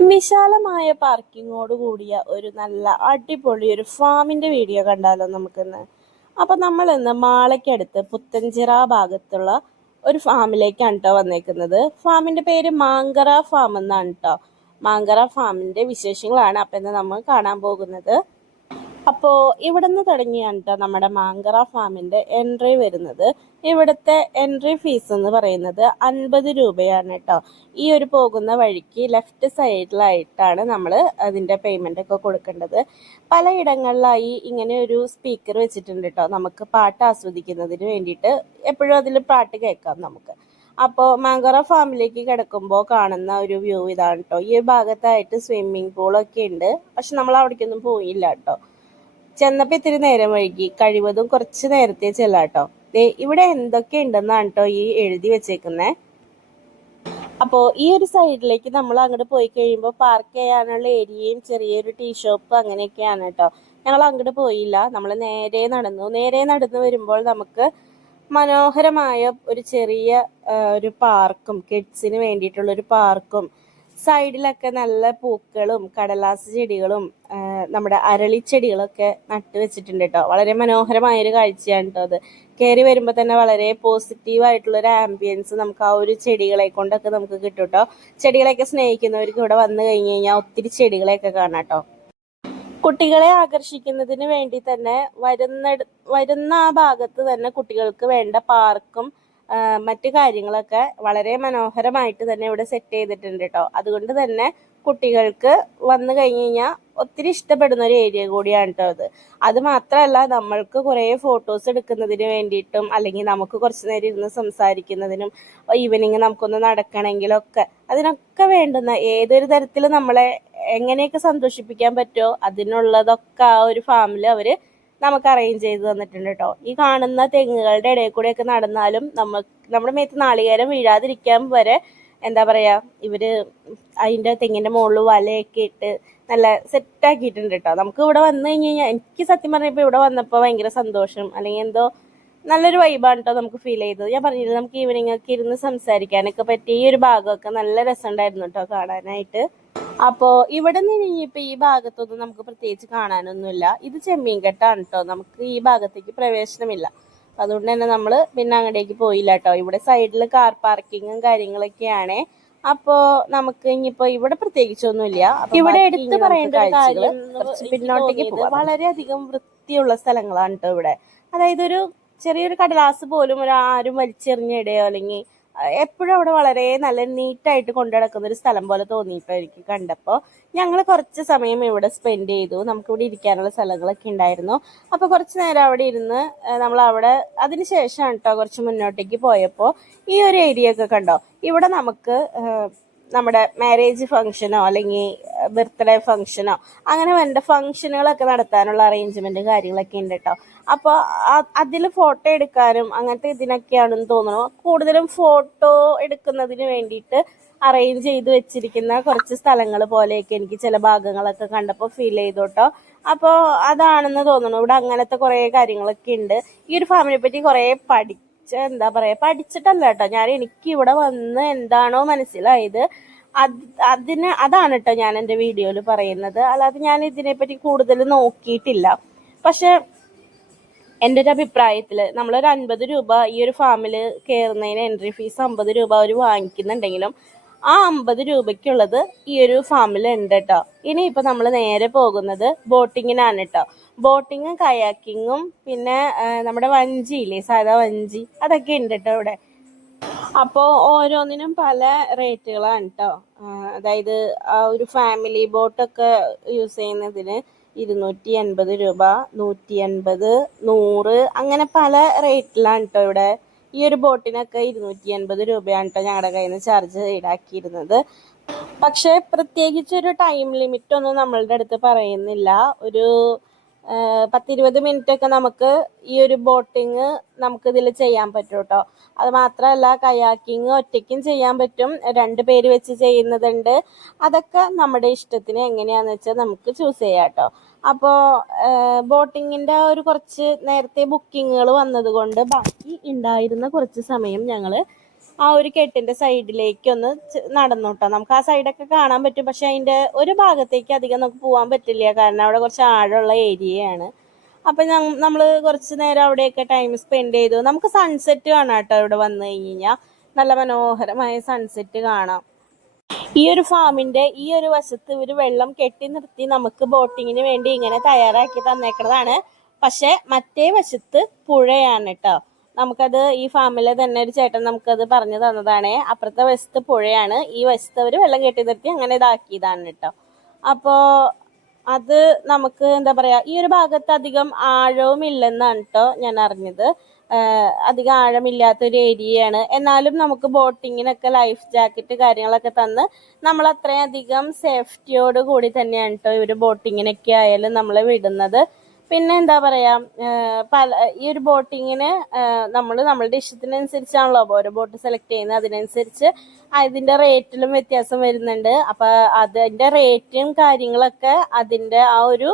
വിശാലമായ പാർക്കിങ്ങോട് കൂടിയ ഒരു നല്ല അടിപൊളി ഒരു ഫാമിന്റെ വീഡിയോ കണ്ടാലോ നമുക്കിന്ന്. അപ്പൊ നമ്മൾ ഇന്ന് മാളയ്ക്കടുത്ത് പുത്തഞ്ചിറ ഭാഗത്തുള്ള ഒരു ഫാമിലേക്കാണ് കേട്ടോ വന്നേക്കുന്നത്. ഫാമിന്റെ പേര് മാങ്കറ ഫാം എന്നാണ് കേട്ടോ. മാങ്കറ ഫാമിന്റെ വിശേഷങ്ങളാണ് അപ്പൊ ഇന്ന് നമ്മൾ കാണാൻ പോകുന്നത്. അപ്പോൾ ഇവിടെ നിന്ന് തുടങ്ങിയാണ് കേട്ടോ നമ്മുടെ മാങ്കറ ഫാമിന്റെ എൻട്രി വരുന്നത്. ഇവിടുത്തെ എൻട്രി ഫീസ് എന്ന് പറയുന്നത് 50 രൂപയാണ് കേട്ടോ. ഈ ഒരു പോകുന്ന വഴിക്ക് ലെഫ്റ്റ് സൈഡിലായിട്ടാണ് നമ്മൾ അതിന്റെ പേയ്മെന്റ് ഒക്കെ കൊടുക്കേണ്ടത്. പലയിടങ്ങളിലായി ഇങ്ങനെ ഒരു സ്പീക്കർ വെച്ചിട്ടുണ്ട് കേട്ടോ, നമുക്ക് പാട്ട് ആസ്വദിക്കുന്നതിന് വേണ്ടിയിട്ട്. എപ്പോഴും അതിൽ പാട്ട് കേൾക്കാം നമുക്ക്. അപ്പോൾ മാങ്കറ ഫാമിലേക്ക് കിടക്കുമ്പോൾ കാണുന്ന ഒരു വ്യൂ ഇതാണ് കേട്ടോ. ഈ ഭാഗത്തായിട്ട് സ്വിമ്മിംഗ് പൂളൊക്കെ ഉണ്ട്, പക്ഷെ നമ്മൾ അവിടേക്കൊന്നും പോയില്ല കേട്ടോ. ചെന്നപ്പോ ഇത്തിരി നേരം വൈകി, കഴിവതും കുറച്ച് നേരത്തെ ചെല്ലാട്ടോ. ഇവിടെ എന്തൊക്കെ ഉണ്ടെന്നാണ് കേട്ടോ ഈ എഴുതി വെച്ചേക്കുന്നേ. അപ്പോൾ ഈ ഒരു സൈഡിലേക്ക് നമ്മൾ അങ്ങോട്ട് പോയി കഴിയുമ്പോൾ പാർക്ക് ചെയ്യാനുള്ള ഏരിയയും ചെറിയൊരു ടീ ഷോപ്പ് അങ്ങനെയൊക്കെയാണ് കേട്ടോ. ഞങ്ങൾ അങ്ങോട്ട് പോയില്ല, നമ്മൾ നേരെ നടന്നു വരുമ്പോൾ നമുക്ക് മനോഹരമായ ഒരു ചെറിയ ഒരു പാർക്കും, കിഡ്സിന് വേണ്ടിയിട്ടുള്ള ഒരു പാർക്കും, സൈഡിലൊക്കെ നല്ല പൂക്കളും കടലാസ് ചെടികളും നമ്മുടെ അരളിച്ചെടികളൊക്കെ നട്ടു വെച്ചിട്ടുണ്ട് കേട്ടോ. വളരെ മനോഹരമായ ഒരു കാഴ്ചയാണ് കേട്ടോ അത്. കയറി വരുമ്പോൾ തന്നെ വളരെ പോസിറ്റീവായിട്ടുള്ള ഒരു ആംബിയൻസ് നമുക്ക് ആ ഒരു ചെടികളെ കൊണ്ടൊക്കെ നമുക്ക് കിട്ടും കേട്ടോ. ചെടികളെയൊക്കെ സ്നേഹിക്കുന്നവർക്ക് ഇവിടെ വന്നു കഴിഞ്ഞു കഴിഞ്ഞാൽ ഒത്തിരി ചെടികളെയൊക്കെ കാണാം കേട്ടോ. കുട്ടികളെ ആകർഷിക്കുന്നതിന് വേണ്ടി തന്നെ വരുന്ന ആ ഭാഗത്ത് തന്നെ കുട്ടികൾക്ക് വേണ്ട പാർക്കും മറ്റു കാര്യങ്ങളൊക്കെ വളരെ മനോഹരമായിട്ട് തന്നെ ഇവിടെ സെറ്റ് ചെയ്തിട്ടുണ്ട് കേട്ടോ. അതുകൊണ്ട് തന്നെ കുട്ടികൾക്ക് വന്നു കഴിഞ്ഞ് കഴിഞ്ഞാൽ ഒത്തിരി ഇഷ്ടപ്പെടുന്ന ഒരു ഏരിയ കൂടിയാണ് കേട്ടോ അത്. അത് മാത്രമല്ല, നമ്മൾക്ക് കുറേ ഫോട്ടോസ് എടുക്കുന്നതിന് വേണ്ടിയിട്ടും അല്ലെങ്കിൽ നമുക്ക് കുറച്ച് നേരം ഇരുന്ന് സംസാരിക്കുന്നതിനും ഈവനിങ് നമുക്കൊന്ന് നടക്കണമെങ്കിലൊക്കെ അതിനൊക്കെ വേണ്ടുന്ന ഏതൊരു തരത്തിൽ നമ്മളെ എങ്ങനെയൊക്കെ സന്തോഷിപ്പിക്കാൻ പറ്റുമോ അതിനുള്ളതൊക്കെ ആ ഒരു ഫാമിൽ അവർ നമുക്ക് അറേഞ്ച് ചെയ്ത് തന്നിട്ടുണ്ട് കേട്ടോ. ഈ കാണുന്ന തെങ്ങുകളുടെ ഇടയിൽ കൂടെയൊക്കെ നടന്നാലും നമ്മുടെ മേത്ത് നാളികേരം വീഴാതിരിക്കാൻ വരെ എന്താ പറയാ, ഇവര് അതിന്റെ തെങ്ങിന്റെ മുകളിൽ വലയൊക്കെ ഇട്ട് നല്ല സെറ്റാക്കിയിട്ടുണ്ട് കേട്ടോ. നമുക്ക് ഇവിടെ വന്നു കഴിഞ്ഞ് കഴിഞ്ഞാൽ എനിക്ക് സത്യം പറഞ്ഞപ്പോൾ ഇവിടെ വന്നപ്പോൾ ഭയങ്കര സന്തോഷം, അല്ലെങ്കിൽ എന്തോ നല്ലൊരു വൈബാണ് കേട്ടോ നമുക്ക് ഫീൽ ചെയ്തത്. ഞാൻ പറഞ്ഞില്ല, നമുക്ക് ഈവനിങ് ഒക്കെ ഇരുന്ന് സംസാരിക്കാനൊക്കെ പറ്റിയ ഈ ഒരു ഭാഗമൊക്കെ നല്ല രസമുണ്ടായിരുന്നു കേട്ടോ കാണാനായിട്ട്. അപ്പോ ഇവിടെ നിന്ന് ഇനിയിപ്പോ ഈ ഭാഗത്തൊന്നും നമുക്ക് പ്രത്യേകിച്ച് കാണാനൊന്നുമില്ല. ഇത് ചെമ്മീൻകെട്ടാണ് കേട്ടോ, നമുക്ക് ഈ ഭാഗത്തേക്ക് പ്രവേശനമില്ല. അതുകൊണ്ട് തന്നെ നമ്മള് പിന്നെ അങ്ങോട്ടേക്ക് പോയില്ല കേട്ടോ. ഇവിടെ സൈഡിൽ കാർ പാർക്കിങ്ങും കാര്യങ്ങളൊക്കെയാണ്. അപ്പോ നമുക്ക് ഇനിയിപ്പോ ഇവിടെ പ്രത്യേകിച്ചൊന്നുമില്ല. ഇവിടെ എടുത്ത് പറയേണ്ട ഒരു കാര്യം, പിന്നോട്ടേക്ക് പോകാം. വളരെയധികം വൃത്തിയുള്ള സ്ഥലങ്ങളാണ് കേട്ടോ ഇവിടെ. അതായത് ഒരു ചെറിയൊരു കടലാസ് പോലും ആരും വലിച്ചെറിഞ്ഞിടയോ അല്ലെങ്കിൽ എപ്പോഴും അവിടെ വളരെ നല്ല നീറ്റായിട്ട് കൊണ്ടു നടക്കുന്ന ഒരു സ്ഥലം പോലെ തോന്നിയിട്ടോ എനിക്ക് കണ്ടപ്പോൾ. ഞങ്ങൾ കുറച്ച് സമയം ഇവിടെ സ്പെൻഡ് ചെയ്തു. നമുക്കിവിടെ ഇരിക്കാനുള്ള സ്ഥലങ്ങളൊക്കെ ഉണ്ടായിരുന്നു. അപ്പോൾ കുറച്ച് നേരം അവിടെ ഇരുന്ന് നമ്മൾ അവിടെ അതിനുശേഷമാണ് കേട്ടോ കുറച്ച് മുന്നോട്ടേക്ക് പോയപ്പോൾ ഈ ഒരു ഏരിയ ഒക്കെ കണ്ടോ. ഇവിടെ നമുക്ക് നമ്മുടെ മാരേജ് ഫംഗ്ഷനോ അല്ലെങ്കിൽ ബർത്ത്ഡേ ഫംഗ്ഷനോ അങ്ങനെ വേണ്ട ഫംഗ്ഷനുകളൊക്കെ നടത്താനുള്ള അറേഞ്ച്മെന്റ് കാര്യങ്ങളൊക്കെ ഉണ്ട് കേട്ടോ. അപ്പോൾ അതിൽ ഫോട്ടോ എടുക്കാനും അങ്ങനത്തെ ഇതിനൊക്കെയാണെന്ന് തോന്നുന്നു. കൂടുതലും ഫോട്ടോ എടുക്കുന്നതിന് വേണ്ടിയിട്ട് അറേഞ്ച് ചെയ്ത് വെച്ചിരിക്കുന്ന കുറച്ച് സ്ഥലങ്ങൾ പോലെയൊക്കെ എനിക്ക് ചില ഭാഗങ്ങളൊക്കെ കണ്ടപ്പോൾ ഫീൽ ചെയ്തു കേട്ടോ. അപ്പോൾ അതാണെന്ന് തോന്നുന്നു. ഇവിടെ അങ്ങനത്തെ കുറേ കാര്യങ്ങളൊക്കെ ഉണ്ട്. ഈ ഒരു ഫാമിലിയെ പറ്റി കുറേ എന്താ പറയാ, പഠിച്ചിട്ടല്ല കേട്ടോ ഞാൻ, എനിക്ക് ഇവിടെ വന്ന് എന്താണോ മനസ്സിലായത് അതാണ് കേട്ടോ ഞാൻ എൻ്റെ വീഡിയോയിൽ പറയുന്നത്. അല്ലാതെ ഞാൻ ഇതിനെപ്പറ്റി കൂടുതൽ നോക്കിയിട്ടില്ല. പക്ഷെ എൻ്റെ ഒരു അഭിപ്രായത്തിൽ നമ്മളൊരു 50 രൂപ ഈ ഒരു ഫാമിൽ കയറുന്നതിന് എൻട്രി ഫീസ് 50 രൂപ അവർ വാങ്ങിക്കുന്നുണ്ടെങ്കിലും ആ 50 രൂപയ്ക്കുള്ളത് ഈ ഒരു ഫാമിൽ ഉണ്ട് കേട്ടോ. ഇനിയിപ്പോൾ നമ്മൾ നേരെ പോകുന്നത് ബോട്ടിങ്ങിനാണ് കേട്ടോ. ബോട്ടിങ്ങും കയാക്കിങ്ങും പിന്നെ നമ്മുടെ വഞ്ചിയില്ലേ, സാധാ വഞ്ചി, അതൊക്കെ ഉണ്ട് കേട്ടോ ഇവിടെ. അപ്പോൾ ഓരോന്നിനും പല റേറ്റുകളാണ് കേട്ടോ. അതായത് ആ ഒരു ഫാമിലി ബോട്ടൊക്കെ യൂസ് ചെയ്യുന്നതിന് 280 രൂപ, 180, 100 അങ്ങനെ പല റേറ്റിലാണ് കേട്ടോ ഇവിടെ. ഈ ഒരു ബോട്ടിനൊക്കെ 280 രൂപയാണ് കേട്ടോ ഞങ്ങളുടെ കയ്യിൽ നിന്ന് ചാർജ് ഈടാക്കിയിരുന്നത്. പക്ഷെ പ്രത്യേകിച്ചൊരു ടൈം ലിമിറ്റ് ഒന്നും നമ്മളുടെ അടുത്ത് പറയുന്നില്ല. ഒരു 10-20 മിനിറ്റ് ഒക്കെ നമുക്ക് ഈ ഒരു ബോട്ടിങ് നമുക്ക് ഇതിൽ ചെയ്യാൻ പറ്റും കേട്ടോ. അത് മാത്രമല്ല കയാക്കിങ് ഒറ്റയ്ക്കും ചെയ്യാൻ പറ്റും, 2 പേര് വെച്ച് ചെയ്യുന്നതുണ്ട്. അതൊക്കെ നമ്മുടെ ഇഷ്ടത്തിന് എങ്ങനെയാന്ന് വെച്ചാൽ നമുക്ക് ചൂസ് ചെയ്യാം കേട്ടോ. അപ്പോൾ ബോട്ടിങ്ങിന്റെ ഒരു കുറച്ച് നേരത്തെ ബുക്കിങ്ങുകൾ വന്നതുകൊണ്ട് ബാക്കി ഉണ്ടായിരുന്ന കുറച്ച് സമയം ഞങ്ങൾ ആ ഒരു കെട്ടിന്റെ സൈഡിലേക്ക് ഒന്ന് നടന്നു കേട്ടോ. നമുക്ക് ആ സൈഡൊക്കെ കാണാൻ പറ്റും, പക്ഷെ അതിന്റെ ഒരു ഭാഗത്തേക്ക് അധികം നമുക്ക് പോകാൻ പറ്റില്ല, കാരണം അവിടെ കുറച്ച് ആഴമുള്ള ഏരിയയാണ്. അപ്പൊ നമ്മൾ കുറച്ച് നേരം അവിടെയൊക്കെ ടൈം സ്പെൻഡ് ചെയ്തു. നമുക്ക് സൺസെറ്റ് കാണാം കേട്ടോ. ഇവിടെ വന്നു കഴിഞ്ഞാൽ നല്ല മനോഹരമായ സൺസെറ്റ് കാണാം. ഈ ഒരു ഫാമിന്റെ ഈ ഒരു വശത്ത് ഒരു വെള്ളം കെട്ടി നിർത്തി നമുക്ക് ബോട്ടിങ്ങിന് വേണ്ടി ഇങ്ങനെ തയ്യാറാക്കി തന്നേക്കുന്നതാണ്. പക്ഷെ മറ്റേ വശത്ത് പുഴയാണ് കേട്ടോ. നമുക്കത് ഈ ഫാമിലെ തന്നെ ഒരു ചേട്ടൻ നമുക്കത് പറഞ്ഞു തന്നതാണ്. അപ്പുറത്തെ വശത്ത് പുഴയാണ്, ഈ വശത്ത് അവർ വെള്ളം കെട്ടി നിർത്തി അങ്ങനെ ഇതാക്കിയതാണ് കേട്ടോ. അപ്പോൾ അത് നമുക്ക് എന്താ പറയാ, ഈ ഒരു ഭാഗത്ത് അധികം ആഴവും ഇല്ലെന്നാണ് കേട്ടോ ഞാൻ അറിഞ്ഞത്. അധികം ആഴമില്ലാത്തൊരു ഏരിയയാണ്. എന്നാലും നമുക്ക് ബോട്ടിങ്ങിനൊക്കെ ലൈഫ് ജാക്കറ്റ് കാര്യങ്ങളൊക്കെ തന്ന് നമ്മൾ അത്രയധികം സേഫ്റ്റിയോട് കൂടി തന്നെയാണ് കേട്ടോ ഇവർ ബോട്ടിങ്ങിനൊക്കെ ആയാലും നമ്മളെ വിടുന്നത്. പിന്നെ എന്താ പറയാ, ഈ ഒരു ബോട്ടിങ്ങിന് നമ്മളുടെ ഇഷ്ടത്തിനനുസരിച്ചാണല്ലോ ഓരോ ബോട്ട് സെലക്ട് ചെയ്യുന്നത്. അതിനനുസരിച്ച് അതിന്റെ റേറ്റിലും വ്യത്യാസം വരുന്നുണ്ട്. അപ്പൊ അതിന്റെ റേറ്റും കാര്യങ്ങളൊക്കെ അതിന്റെ ആ ഒരു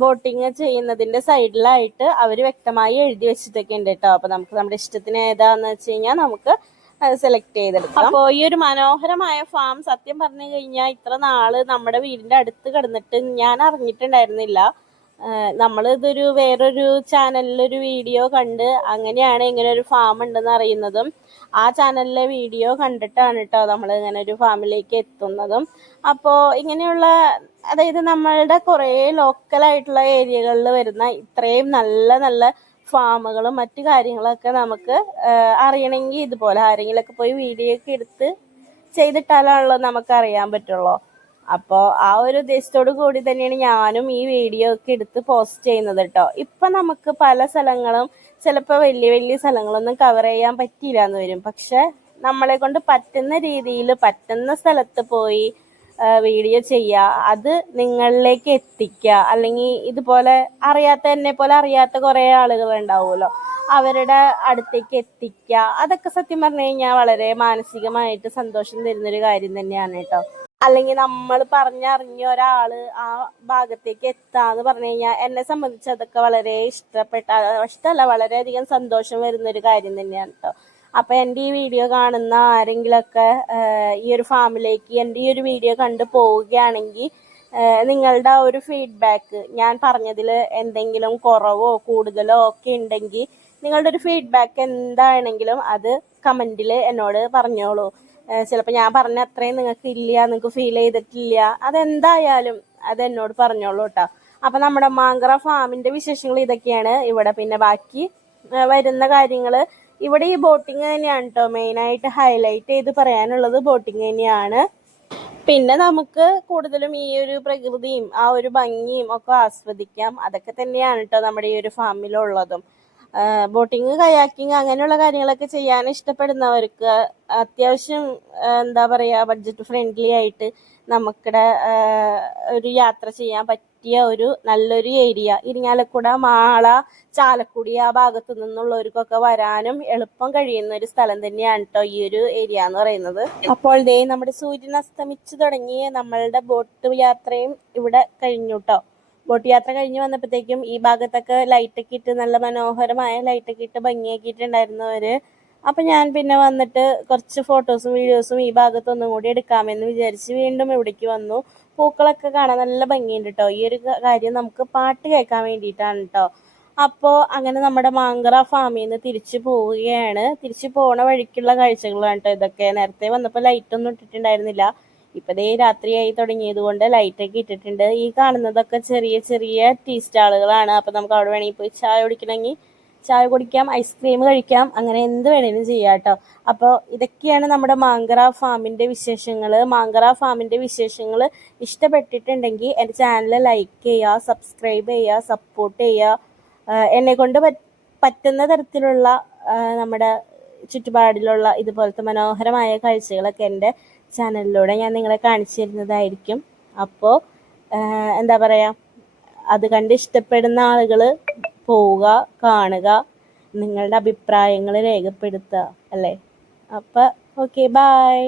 ബോട്ടിങ് ചെയ്യുന്നതിന്റെ സൈഡിലായിട്ട് അവർ വ്യക്തമായി എഴുതി വെച്ചിട്ടൊക്കെ ഉണ്ട് കേട്ടോ. അപ്പൊ നമുക്ക് നമ്മുടെ ഇഷ്ടത്തിന് ഏതാന്ന് വെച്ച് കഴിഞ്ഞാൽ നമുക്ക് സെലക്ട് ചെയ്തെടുക്കാം. അപ്പോൾ ഈ ഒരു മനോഹരമായ ഫാം സത്യം പറഞ്ഞു കഴിഞ്ഞാൽ ഇത്ര നാള് നമ്മുടെ വീടിന്റെ അടുത്ത് കിടന്നിട്ട് ഞാൻ അറിഞ്ഞിട്ടുണ്ടായിരുന്നില്ല. നമ്മളിതൊരു വേറൊരു ചാനലിലൊരു വീഡിയോ കണ്ട് അങ്ങനെയാണ് ഇങ്ങനെ ഒരു ഫാം ഉണ്ടെന്ന് അറിയുന്നതും. ആ ചാനലിലെ വീഡിയോ കണ്ടിട്ടാണ് കേട്ടോ നമ്മൾ ഇങ്ങനെ ഒരു ഫാമിലേക്ക് എത്തുന്നതും. അപ്പോൾ ഇങ്ങനെയുള്ള, അതായത് നമ്മളുടെ കുറേ ലോക്കലായിട്ടുള്ള ഏരിയകളിൽ വരുന്ന ഇത്രയും നല്ല നല്ല ഫാമുകളും മറ്റു കാര്യങ്ങളൊക്കെ നമുക്ക് അറിയണമെങ്കിൽ ഇതുപോലെ ആരെങ്കിലുമൊക്കെ പോയി വീഡിയോ ഒക്കെ എടുത്ത് ചെയ്തിട്ടാലാണല്ലോ നമുക്ക് അറിയാൻ പറ്റുള്ളൂ. അപ്പോൾ ആ ഒരു ഉദ്ദേശത്തോടു കൂടി തന്നെയാണ് ഞാനും ഈ വീഡിയോ ഒക്കെ എടുത്ത് പോസ്റ്റ് ചെയ്യുന്നത് കേട്ടോ. ഇപ്പൊ നമുക്ക് പല സ്ഥലങ്ങളും ചിലപ്പോൾ വലിയ വലിയ സ്ഥലങ്ങളൊന്നും കവർ ചെയ്യാൻ പറ്റിയില്ല എന്ന് വരും. പക്ഷെ നമ്മളെ കൊണ്ട് പറ്റുന്ന രീതിയിൽ പറ്റുന്ന സ്ഥലത്ത് പോയി വീഡിയോ ചെയ്യുക, അത് നിങ്ങളിലേക്ക് എത്തിക്കുക. അല്ലെങ്കിൽ ഇതുപോലെ എന്നെ പോലെ അറിയാത്ത കുറേ ആളുകൾ ഉണ്ടാവുമല്ലോ, അവരുടെ അടുത്തേക്ക് എത്തിക്കുക. അതൊക്കെ സത്യം പറഞ്ഞു കഴിഞ്ഞാൽ വളരെ മാനസികമായിട്ട് സന്തോഷം തരുന്നൊരു കാര്യം തന്നെയാണ് കേട്ടോ. അല്ലെങ്കിൽ നമ്മൾ പറഞ്ഞറിഞ്ഞ ഒരാള് ആ ഭാഗത്തേക്ക് എത്താന്ന് പറഞ്ഞു കഴിഞ്ഞാൽ എന്നെ സംബന്ധിച്ച് അതൊക്കെ വളരെ ഇഷ്ടമല്ല, വളരെയധികം സന്തോഷം വരുന്നൊരു കാര്യം തന്നെയാണ് കേട്ടോ. അപ്പൊ എൻ്റെ ഈ വീഡിയോ കാണുന്ന ആരെങ്കിലൊക്കെ ഈ ഒരു ഫാമിലേക്ക് എൻ്റെ ഈ ഒരു വീഡിയോ കണ്ടു പോവുകയാണെങ്കിൽ നിങ്ങളുടെ ആ ഒരു ഫീഡ്ബാക്ക്, ഞാൻ പറഞ്ഞതിൽ എന്തെങ്കിലും കുറവോ കൂടുതലോ ഒക്കെ ഉണ്ടെങ്കിൽ നിങ്ങളുടെ ഒരു ഫീഡ്ബാക്ക് എന്താണെങ്കിലും അത് കമന്റിൽ എന്നോട് പറഞ്ഞോളൂ. ചിലപ്പോൾ ഞാൻ പറഞ്ഞ അത്രയും നിങ്ങൾക്ക് ഇല്ല, നിങ്ങൾക്ക് ഫീൽ ചെയ്തിട്ടില്ല, അതെന്തായാലും അത് എന്നോട് പറഞ്ഞോളൂ കേട്ടോ. അപ്പൊ നമ്മുടെ മാങ്കറ ഫാമിന്റെ വിശേഷങ്ങൾ ഇതൊക്കെയാണ്. ഇവിടെ പിന്നെ ബാക്കി വരുന്ന കാര്യങ്ങള് ഇവിടെ ഈ ബോട്ടിങ് തന്നെയാണ് കേട്ടോ മെയിനായിട്ട് ഹൈലൈറ്റ് ചെയ്ത് പറയാനുള്ളത്. ബോട്ടിങ് തന്നെയാണ്. പിന്നെ നമുക്ക് കൂടുതലും ഈ ഒരു പ്രകൃതിയും ആ ഒരു ഭംഗിയും ഒക്കെ ആസ്വദിക്കാം. അതൊക്കെ തന്നെയാണ് കേട്ടോ നമ്മുടെ ഈ ഒരു ഫാമിലുള്ളതും. ബോട്ടിങ്, കയാക്കിങ് അങ്ങനെയുള്ള കാര്യങ്ങളൊക്കെ ചെയ്യാൻ ഇഷ്ടപ്പെടുന്നവർക്ക് അത്യാവശ്യം എന്താ പറയുക, ബഡ്ജറ്റ് ഫ്രണ്ട്ലി ആയിട്ട് നമുക്കിടെ ഒരു യാത്ര ചെയ്യാൻ പറ്റിയ ഒരു നല്ലൊരു ഏരിയ. ഇരിങ്ങാലക്കുട, മാള, ചാലക്കുടി ആ ഭാഗത്തു നിന്നുള്ളവർക്കൊക്കെ വരാനും എളുപ്പം കഴിയുന്ന ഒരു സ്ഥലം തന്നെയാണ് കേട്ടോ ഈ ഒരു ഏരിയ എന്ന് പറയുന്നത്. അപ്പോൾ ദേ നമ്മുടെ സൂര്യൻ അസ്തമിച്ചു തുടങ്ങി നമ്മളുടെ ബോട്ട് യാത്രയും ഇവിടെ കഴിഞ്ഞു കേട്ടോ. ബോട്ട് യാത്ര കഴിഞ്ഞ് വന്നപ്പോഴത്തേക്കും ഈ ഭാഗത്തൊക്കെ ലൈറ്റൊക്കെ ഇട്ട് നല്ല മനോഹരമായ ലൈറ്റൊക്കെ ഇട്ട് ഭംഗിയാക്കിയിട്ടുണ്ടായിരുന്നവര്. അപ്പൊ ഞാൻ പിന്നെ വന്നിട്ട് കുറച്ച് ഫോട്ടോസും വീഡിയോസും ഈ ഭാഗത്തൊന്നും കൂടി എടുക്കാമെന്ന് വിചാരിച്ച് വീണ്ടും ഇവിടേക്ക് വന്നു. പൂക്കളൊക്കെ കാണാൻ നല്ല ഭംഗിയുണ്ട് കേട്ടോ. ഈ ഒരു കാര്യം നമുക്ക് പാട്ട് കേൾക്കാൻ വേണ്ടിയിട്ടാണ് കേട്ടോ. അപ്പോൾ അങ്ങനെ നമ്മുടെ മാങ്കറ ഫാമിൽ നിന്ന് തിരിച്ചു പോവുകയാണ്. തിരിച്ചു പോണ വഴിക്കുള്ള കാഴ്ചകളാണ് കേട്ടോ ഇതൊക്കെ. നേരത്തെ വന്നപ്പോൾ ലൈറ്റൊന്നും ഇട്ടിട്ടുണ്ടായിരുന്നില്ല. ഇപ്പൊ ദേ രാത്രിയായി തുടങ്ങിയത് കൊണ്ട് ലൈറ്റൊക്കെ ഇട്ടിട്ടുണ്ട്. ഈ കാണുന്നതൊക്കെ ചെറിയ ചെറിയ ടീ സ്റ്റാളുകളാണ്. അപ്പൊ നമുക്ക് അവിടെ വേണമെങ്കിൽ പോയി ചായ കുടിക്കണമെങ്കിൽ ചായ കുടിക്കാം, ഐസ്ക്രീം കഴിക്കാം, അങ്ങനെ എന്ത് വേണേലും ചെയ്യാം കേട്ടോ. അപ്പോൾ ഇതൊക്കെയാണ് നമ്മുടെ മാങ്കറ ഫാമിന്റെ വിശേഷങ്ങൾ. മാങ്കറ ഫാമിന്റെ വിശേഷങ്ങൾ ഇഷ്ടപ്പെട്ടിട്ടുണ്ടെങ്കിൽ എൻ്റെ ചാനൽ ലൈക്ക് ചെയ്യുക, സബ്സ്ക്രൈബ് ചെയ്യുക, സപ്പോർട്ട് ചെയ്യുക. എന്നെ കൊണ്ട് പറ്റുന്ന തരത്തിലുള്ള നമ്മുടെ ചുറ്റുപാടിലുള്ള ഇതുപോലത്തെ മനോഹരമായ കാഴ്ചകളൊക്കെ എൻ്റെ ചാനലിലൂടെ ഞാൻ നിങ്ങളെ കാണിച്ചു തരുന്നതായിരിക്കും. അപ്പോൾ എന്താ പറയുക, അത് കണ്ട് ഇഷ്ടപ്പെടുന്ന ആളുകൾ പോവുക, കാണുക, നിങ്ങളുടെ അഭിപ്രായങ്ങൾ രേഖപ്പെടുത്തുക അല്ലേ. അപ്പം ഓക്കെ, ബൈ.